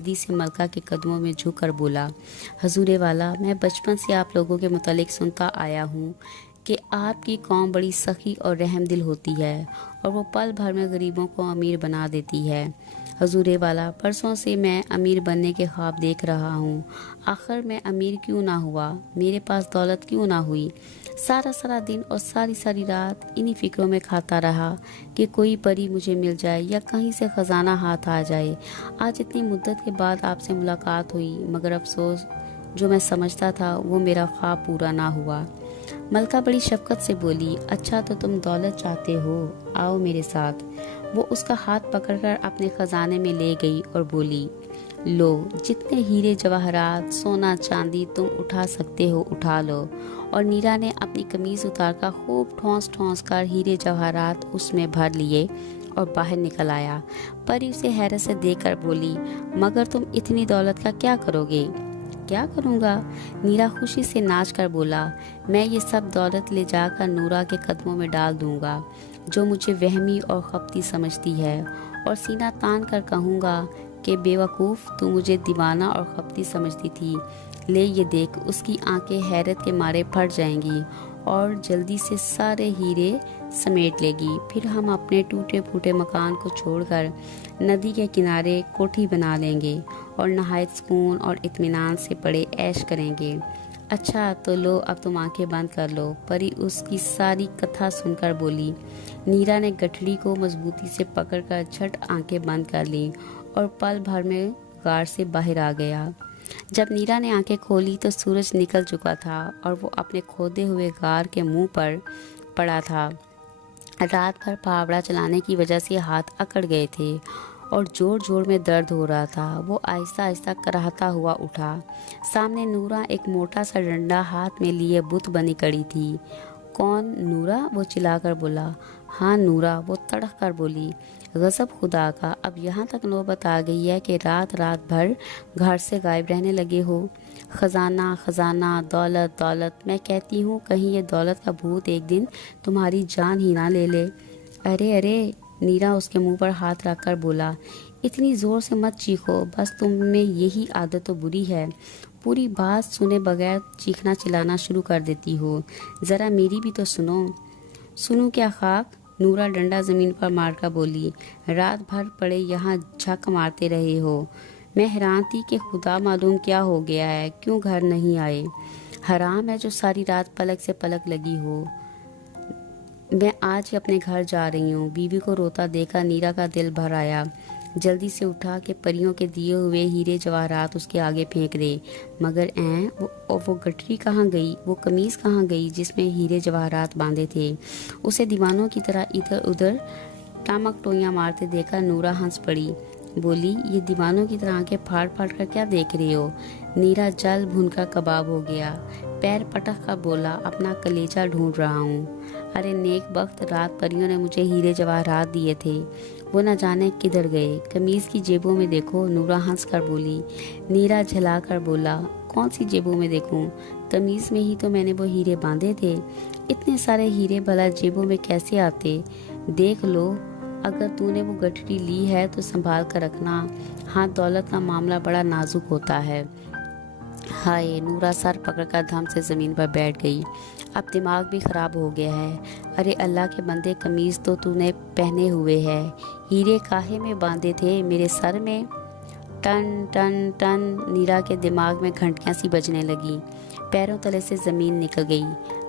जल्दी से मलका के कदमों में झुककर बोला, हजूरे वाला, मैं बचपन से आप लोगों के मुतालिक सुनता आया हूँ कि आपकी कौम बड़ी सखी और रहमदिल होती है और वो पल भर में गरीबों को अमीर बना देती है। हजूरे वाला, परसों से मैं अमीर बनने के ख्वाब देख रहा हूँ। आखिर मैं अमीर क्यों ना हुआ? मेरे पास दौलत क्यों ना हुई? सारा सारा दिन और सारी सारी रात इन्हीं फिक्रों में खाता रहा कि कोई परी मुझे मिल जाए या कहीं से खजाना हाथ आ जाए। आज इतनी मुद्दत के बाद आपसे मुलाकात हुई, मगर अफसोस, जो मैं समझता था वो मेरा ख्वाब पूरा ना हुआ। मलका बड़ी शफकत से बोली, अच्छा तो तुम दौलत चाहते हो, आओ मेरे साथ। वो उसका हाथ पकड़कर अपने खजाने में ले गई और बोली, लो, जितने हीरे जवाहरात सोना चांदी तुम उठा सकते हो उठा लो। और नीरा ने अपनी कमीज उतारकर खूब ठौंस ठौंस कर हीरे जवाहरात उसमें भर लिए और बाहर निकल आया। परी उसे हैरत से देखकर बोली, मगर तुम इतनी दौलत का क्या करोगे? क्या करूँगा? नीरा खुशी से नाच कर बोला, मैं ये सब दौलत ले जाकर नूरा के कदमों में डाल दूंगा, जो मुझे वहमी और खपती समझती है, और सीना तान कर कहूँगा कि बेवकूफ़, तू मुझे दीवाना और खपती समझती थी। ले ये देख। उसकी आंखें हैरत के मारे फट जाएंगी और जल्दी से सारे हीरे समेट लेगी। फिर हम अपने टूटे फूटे मकान को छोड़कर नदी के किनारे कोठी बना लेंगे और नहायत सुकून और इत्मीनान से बड़े ऐश करेंगे। अच्छा तो लो, अब तुम आंखें बंद कर लो। परी उसकी सारी कथा सुनकर बोली। नीरा ने गठड़ी को मजबूती से पकड़कर झट आंखें बंद कर ली और पल भर में गार से बाहर आ गया। जब नीरा ने आंखें खोली तो सूरज निकल चुका था और वो अपने खोदे हुए गार के मुंह पर पड़ा था। रात भर फावड़ा चलाने की वजह से हाथ अकड़ गए थे और जोर जोर में दर्द हो रहा था। वो आहिस्ता आहिस्ता कराहता हुआ उठा। सामने नूरा एक मोटा सा डंडा हाथ में लिए बुत बनी खड़ी थी। कौन? नूरा, वो चिल्लाकर बोला। हाँ नूरा, वो तड़क कर बोली। गजब खुदा का, अब यहाँ तक नौबत आ गई है कि रात रात भर घर से गायब रहने लगे हो। खजाना खजाना, दौलत दौलत, मैं कहती हूँ कहीं ये दौलत का भूत एक दिन तुम्हारी जान ही ना ले ले। अरे अरे, नीरा उसके मुंह पर हाथ रखकर बोला, इतनी जोर से मत चीखो, बस तुम में यही आदत तो बुरी है। पूरी बात सुने बगैर चीखना चिल्लाना शुरू कर देती हो। ज़रा मेरी भी तो सुनो। सुनूं क्या खाक? नूरा डंडा ज़मीन पर मारकर बोली। रात भर पड़े यहाँ झक मारते रहे हो। मैं हैरान थी कि खुदा मालूम क्या हो गया है, क्यों घर नहीं आए। हराम है जो सारी रात पलक से पलक लगी हो। मैं आज ही अपने घर जा रही हूँ। बीवी को रोता देखा नीरा का दिल भर आया। जल्दी से उठा के परियों के दिए हुए हीरे जवाहरात उसके आगे फेंक दे। मगर वो गठरी कहाँ गई? वो कमीज कहाँ गई जिसमें हीरे जवाहरात बांधे थे? उसे दीवानों की तरह इधर उधर टामक टोइयां मारते देखा नूरा हंस पड़ी। बोली, ये दीवानों की तरह आंखें फाड़ फाड़ कर क्या देख रही हो? नीरा जल भुनकर कबाब हो गया। पैर पटक कर बोला, अपना कलेजा ढूंढ रहा हूँ। अरे नेक वक्त, रात परियों ने मुझे हीरे जवाहरात दिए थे, वो न जाने किधर गए। कमीज की जेबों में देखो। नूरा हंस कर बोली। नीरा झला कर बोला, कौन सी जेबों में देखूं? कमीज में ही तो मैंने वो हीरे बांधे थे। इतने सारे हीरे भला जेबों में कैसे आते? देख लो, अगर तूने वो गठरी ली है तो संभाल कर रखना। हाँ, दौलत का मामला बड़ा नाजुक होता है। हाय, नूरा सर पकड़कर धम से ज़मीन पर बैठ गई। अब दिमाग भी ख़राब हो गया है। अरे अल्लाह के बंदे, कमीज़ तो तूने पहने हुए है, हीरे काहे में बांधे थे? मेरे सर में? टन टन टन, नीरा के दिमाग में घंटियां सी बजने लगी। पैरों तले से ज़मीन निकल गई।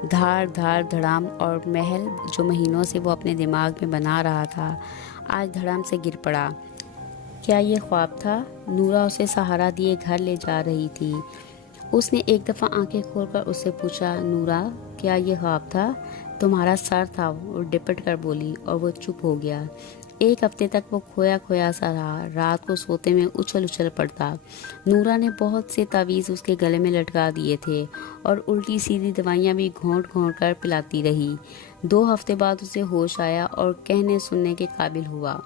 धाड़ धाड़ धड़ाम, और महल जो महीनों से वो अपने दिमाग में बना रहा था, आज धड़ाम से गिर पड़ा। क्या ये ख्वाब था? नूरा उसे सहारा दिए घर ले जा रही थी। उसने एक दफ़ा आंखें खोलकर उससे पूछा, नूरा, क्या ये ख्वाब था? तुम्हारा सर था, वो डिपट कर बोली, और वो चुप हो गया। एक हफ्ते तक वो खोया खोया सा रहा। रात को सोते में उछल उछल पड़ता। नूरा ने बहुत से तावीज़ उसके गले में लटका दिए थे और उल्टी सीधी दवाइयाँ भी घोंट घोंट कर पिलाती रही। 2 हफ्ते बाद उसे होश आया और कहने सुनने के काबिल हुआ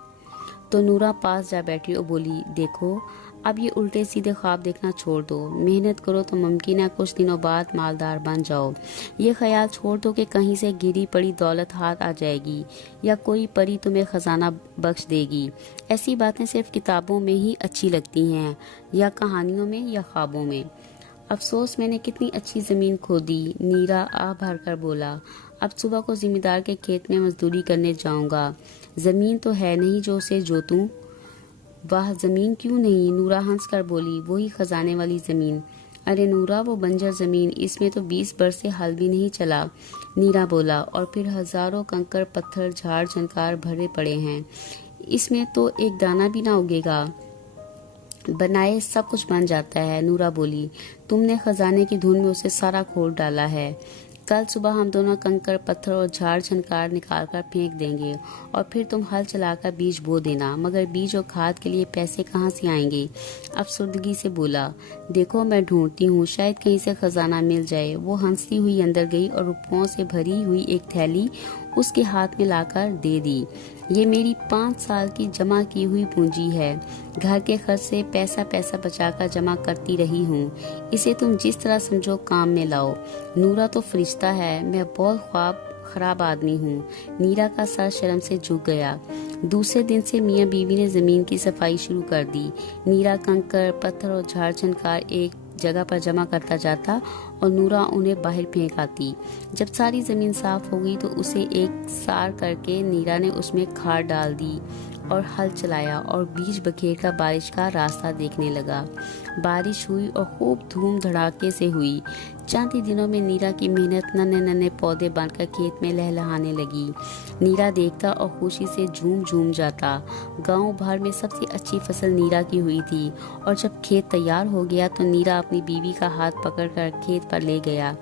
तो नूरा पास जा बैठी और बोली, देखो, अब ये उल्टे सीधे ख्वाब देखना छोड़ दो, मेहनत करो तो मुमकिन है कुछ दिनों बाद मालदार बन जाओ। ये ख्याल छोड़ दो कि कहीं से गिरी पड़ी दौलत हाथ आ जाएगी या कोई परी तुम्हें खजाना बख्श देगी। ऐसी बातें सिर्फ किताबों में ही अच्छी लगती हैं, या कहानियों में या ख्वाबों में। अफसोस मैंने कितनी अच्छी ज़मीन खोदी, नीरा आह भर कर बोला। अब सुबह को जिम्मेदार के खेत में मजदूरी करने जाऊंगा। ज़मीन तो है नहीं जो उसे जोतूं। वाह, ज़मीन क्यों नहीं, नूरा हंस कर बोली, वही खजाने वाली ज़मीन। अरे नूरा, वो बंजर ज़मीन, इसमें तो 20 बरस से हल भी नहीं चला, नीरा बोला। और फिर हजारों कंकड़ पत्थर झाड़ झंकार भरे पड़े हैं, इसमें तो एक दाना भी ना उगेगा। बनाए सब कुछ बन जाता है, नूरा बोली। तुमने खजाने की धुन में उसे सारा खोल डाला है। कल सुबह हम दोनों कंकड़ पत्थर और झाड़ झंकार निकाल कर फेंक देंगे और फिर तुम हल चलाकर बीज बो देना। मगर बीज और खाद के लिए पैसे कहाँ से आएंगे? अफसुर्दगी से बोला। देखो मैं ढूंढती हूँ, शायद कहीं से खजाना मिल जाए। वो हंसती हुई अंदर गई और रुपयों से भरी हुई एक थैली उसके हाथ में लाकर दे दी। ये मेरी 5 साल की जमा की हुई पूंजी है। घर के खर्च से पैसा पैसा बचाकर जमा करती रही हूँ। इसे तुम जिस तरह समझो काम में लाओ। नूरा तो फरिश्ता है, मैं बहुत खराब आदमी हूँ। नीरा का सर शर्म से झुक गया। दूसरे दिन से मियाँ बीवी ने जमीन की सफाई शुरू कर दी। नीरा कंकड़ पत्थर और झाड़ झंकार एक जगह पर जमा करता जाता और नूरा उन्हें बाहर फेंक आती। जब सारी जमीन साफ हो गई तो उसे एक सार करके नीरा ने उसमें खाद डाल दी और हल चलाया और बीज बखेर कर बारिश का रास्ता देखने लगा। बारिश हुई और खूब धूम धड़ाके से हुई। चंद ही दिनों में नीरा की मेहनत नन्हे नन्हे पौधे बनकर खेत में लहलहाने लगी। नीरा देखता और खुशी से झूम झूम जाता। गांव भर में सबसे अच्छी फसल नीरा की हुई थी और जब खेत तैयार हो गया तो नीरा अपनी बीवी का हाथ पकड़कर खेत पर ले गया।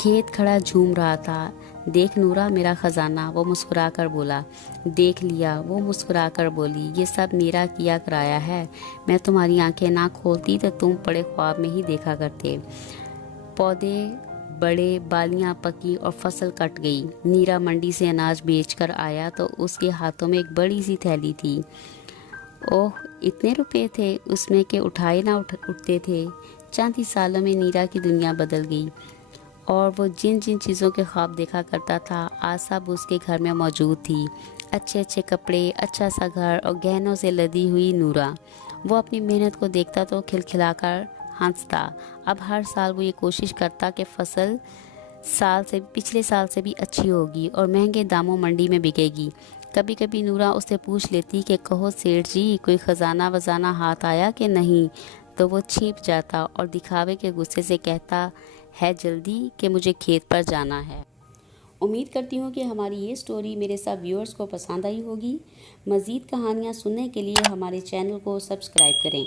खेत खड़ा झूम रहा था। देख नूरा, मेरा खजाना, वो मुस्कुरा कर बोला। देख लिया, वो मुस्कुरा कर बोली। ये सब मेरा किया कराया है। मैं तुम्हारी आंखें ना खोलती तो तुम बड़े ख्वाब में ही देखा करते। पौधे बड़े, बालियां पकी और फसल कट गई। नीरा मंडी से अनाज बेचकर आया तो उसके हाथों में एक बड़ी सी थैली थी। ओह, इतने रुपए थे उसमें के उठाए ना उठते थे। चंद ही सालों में नीरा की दुनिया बदल गई और वो जिन जिन चीज़ों के ख्वाब देखा करता था आज सब उसके घर में मौजूद थी। अच्छे अच्छे कपड़े, अच्छा सा घर और गहनों से लदी हुई नूरा। वो अपनी मेहनत को देखता तो खिलखिलाकर हंसता। अब हर साल वो ये कोशिश करता कि फसल पिछले साल से भी अच्छी होगी और महंगे दामों मंडी में बिकेगी। कभी कभी नूरा उससे पूछ लेती कि कहो सेठ जी, कोई खजाना वजाना हाथ आया कि नहीं, तो वो छिप जाता और दिखावे के गुस्से से कहता है जल्दी कि मुझे खेत पर जाना है। उम्मीद करती हूँ कि हमारी ये स्टोरी मेरे सब व्यूअर्स को पसंद आई होगी। मज़ीद कहानियाँ सुनने के लिए हमारे चैनल को सब्सक्राइब करें।